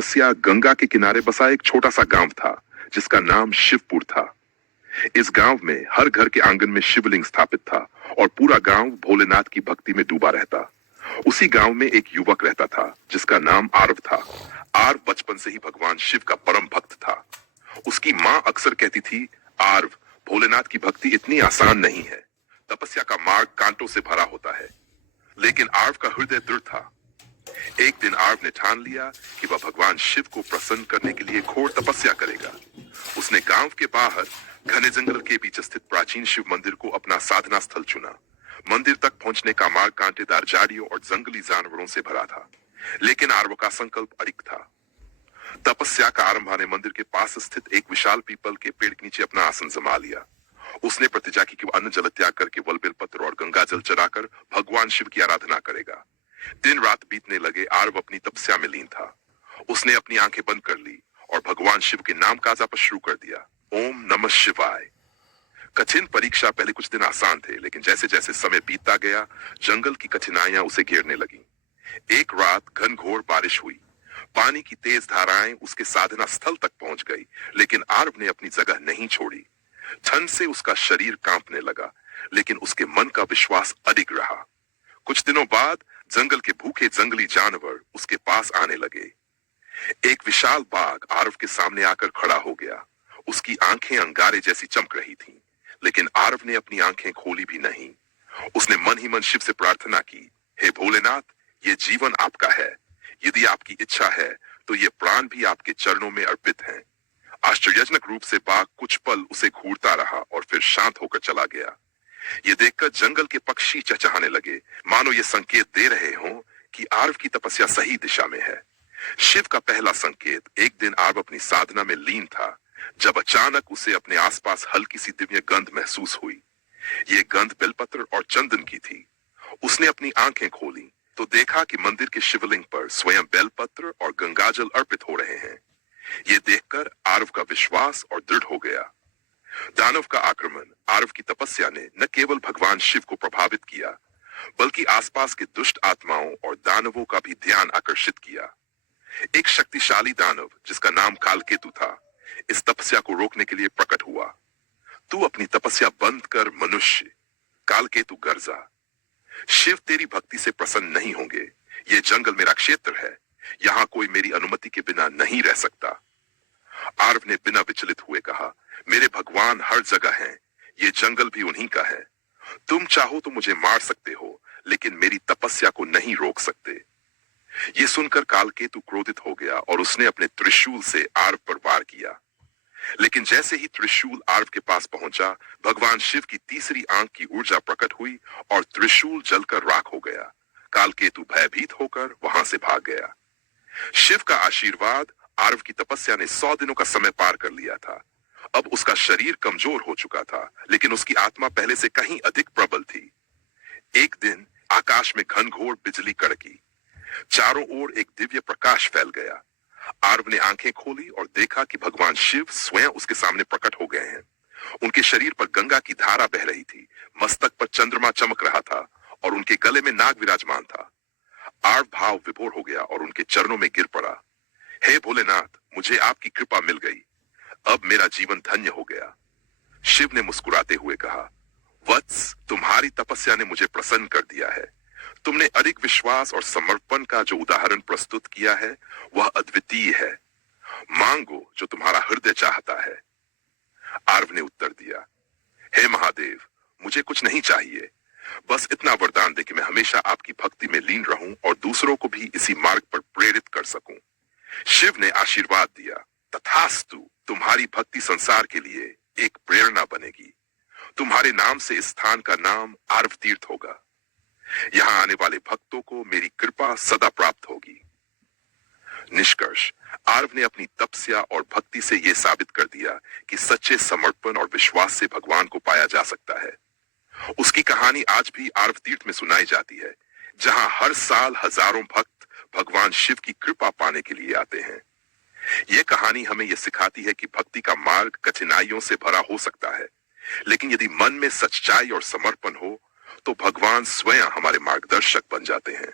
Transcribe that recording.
तपस्या गंगा के किनारे बसा एक छोटा सा गांव था जिसका नाम शिवपुर था। इस गांव में हर घर के आंगन में शिवलिंग स्थापित था और पूरा गांव भोलेनाथ की भक्ति में डूबा रहता। उसी गांव में एक युवक रहता था जिसका नाम आरव था। आरव बचपन से ही भगवान शिव का परम भक्त था। उसकी माँ अक्सर कहती थी, आरव, भोलेनाथ की भक्ति इतनी आसान नहीं है। तपस्या का मार्ग कांटों से भरा होता है। लेकिन आरव का हृदय दृढ़ था। एक दिन आरव ने ठान लिया कि वह भगवान शिव को प्रसन्न करने के लिए घोर तपस्या करेगा। उसने गांव के बाहर घने जंगल के बीच स्थित प्राचीन शिव मंदिर को अपना साधना स्थल चुना। मंदिर तक पहुंचने का मार्ग कांटेदार झाड़ियों और जंगली जानवरों से भरा था, लेकिन आरव का संकल्प अड़िग था। तपस्या का आरंभ आने मंदिर के पास स्थित एक विशाल पीपल के पेड़ के नीचे अपना आसन जमा लिया। उसने प्रतिज्ञा की कि वह अन्न जल त्याग करके वल बेलपत्र और गंगा जल चढ़ाकर भगवान शिव की आराधना करेगा। दिन रात बीतने लगे, आरव अपनी तपस्या में लीन था। उसने अपनी आंखें बंद कर ली और भगवान शिव के नाम का जाप शुरू कर दिया। ओम नमः शिवाय। कठिन परीक्षा पहले कुछ दिन आसान थे, लेकिन जैसे जैसे समय बीतता गया, जंगल की कठिनाइयां उसे घेरने लगी। एक रात घनघोर बारिश हुई। पानी की तेज धाराएं उसके साधना स्थल तक पहुंच गई, लेकिन आरव ने अपनी जगह नहीं छोड़ी। ठंड से उसका शरीर कांपने लगा, लेकिन उसके मन का विश्वास अडिग रहा। कुछ दिनों बाद जंगल के भूखे जंगली जानवर उसके पास आने लगे। एक विशाल बाघ आरव के सामने आकर खड़ा हो गया। उसकी आंखें अंगारे जैसी चमक रही थीं, लेकिन आरव ने अपनी आंखें खोली भी नहीं। उसने मन ही मन शिव से प्रार्थना की, हे भोलेनाथ, ये जीवन आपका है। यदि आपकी इच्छा है तो ये प्राण भी आपके चरणों में अर्पित हैं। आश्चर्यजनक रूप से बाघ कुछ पल उसे घूरता रहा और फिर शांत होकर चला गया। ये देखकर जंगल के पक्षी चहचहाने लगे, मानो ये संकेत दे रहे हों कि आरव की तपस्या सही दिशा में है। शिव का पहला संकेत। एक दिन आरव अपनी साधना में लीन था जब अचानक उसे अपने आसपास हल्की सी दिव्य गंध महसूस हुई। ये गंध बेलपत्र और चंदन की थी। उसने अपनी आंखें खोली तो देखा कि मंदिर के शिवलिंग पर स्वयं बेलपत्र और गंगाजल अर्पित हो रहे हैं। ये देखकर आरव का विश्वास और दृढ़ हो गया। दानव का आक्रमण आरव की तपस्या ने न केवल भगवान शिव को प्रभावित किया, बल्कि आसपास के दुष्ट आत्माओं और दानवों का भी ध्यान आकर्षित किया। एक शक्तिशाली दानव जिसका नाम कालकेतु था, इस तपस्या को रोकने के लिए प्रकट हुआ। तू अपनी तपस्या बंद कर मनुष्य, कालकेतु गर्जा। शिव तेरी भक्ति से प्रसन्न नहीं होंगे। ये जंगल मेरा क्षेत्र है, यहाँ कोई मेरी अनुमति के बिना नहीं रह सकता। आरव ने बिना विचलित हुए कहा, मेरे भगवान हर जगह हैं, ये जंगल भी उन्हीं का है। तुम चाहो तो मुझे मार सकते हो, लेकिन मेरी तपस्या को नहीं रोक सकते। ये सुनकर कालकेतु क्रोधित हो गया और उसने अपने त्रिशूल से आरव पर वार किया। लेकिन जैसे ही त्रिशूल आरव के पास पहुंचा, भगवान शिव की तीसरी आंख की ऊर्जा प्रकट हुई और त्रिशूल जलकर राख हो गया। कालकेतु भयभीत होकर वहां से भाग गया। शिव का आशीर्वाद। आरव की तपस्या ने 100 दिनों का समय पार कर लिया था। अब उसका शरीर कमजोर हो चुका था, लेकिन उसकी आत्मा पहले से कहीं अधिक प्रबल थी। एक दिन आकाश में घनघोर बिजली कड़की। चारों ओर एक दिव्य प्रकाश फैल गया। आरव ने आंखें खोली और देखा कि भगवान शिव स्वयं उसके सामने प्रकट हो गए हैं। उनके शरीर पर गंगा की धारा बह रही थी, मस्तक पर चंद्रमा चमक रहा था और उनके गले में नाग विराजमान था। आरव भाव विभोर हो गया और उनके चरणों में गिर पड़ा। हे भोलेनाथ, मुझे आपकी कृपा मिल गई। अब मेरा जीवन धन्य हो गया। शिव ने मुस्कुराते हुए कहा, वत्स, तुम्हारी तपस्या ने मुझे प्रसन्न कर दिया है। तुमने अडिग विश्वास और समर्पण का जो उदाहरण प्रस्तुत किया है, वह अद्वितीय है। मांगो जो तुम्हारा हृदय चाहता है। आरव ने उत्तर दिया, हे महादेव, मुझे कुछ नहीं चाहिए। बस इतना वरदान दे कि मैं हमेशा आपकी भक्ति में लीन रहूं और दूसरों को भी इसी मार्ग पर प्रेरित कर सकूं। शिव ने आशीर्वाद दिया, तथास्तु, तुम्हारी भक्ति संसार के लिए एक प्रेरणा बनेगी। तुम्हारे नाम से इस स्थान का नाम आरव तीर्थ होगा। यहाँ आने वाले भक्तों को मेरी कृपा सदा प्राप्त होगी। निष्कर्ष, आरव ने अपनी तपस्या और भक्ति से यह साबित कर दिया कि सच्चे समर्पण और विश्वास से भगवान को पाया जा सकता है। उसकी कहानी आज भी आरव तीर्थ में सुनाई जाती है, जहां हर साल हजारों भक्त भगवान शिव की कृपा पाने के लिए आते हैं। यह कहानी हमें यह सिखाती है कि भक्ति का मार्ग कठिनाइयों से भरा हो सकता है, लेकिन यदि मन में सच्चाई और समर्पण हो तो भगवान स्वयं हमारे मार्गदर्शक बन जाते हैं।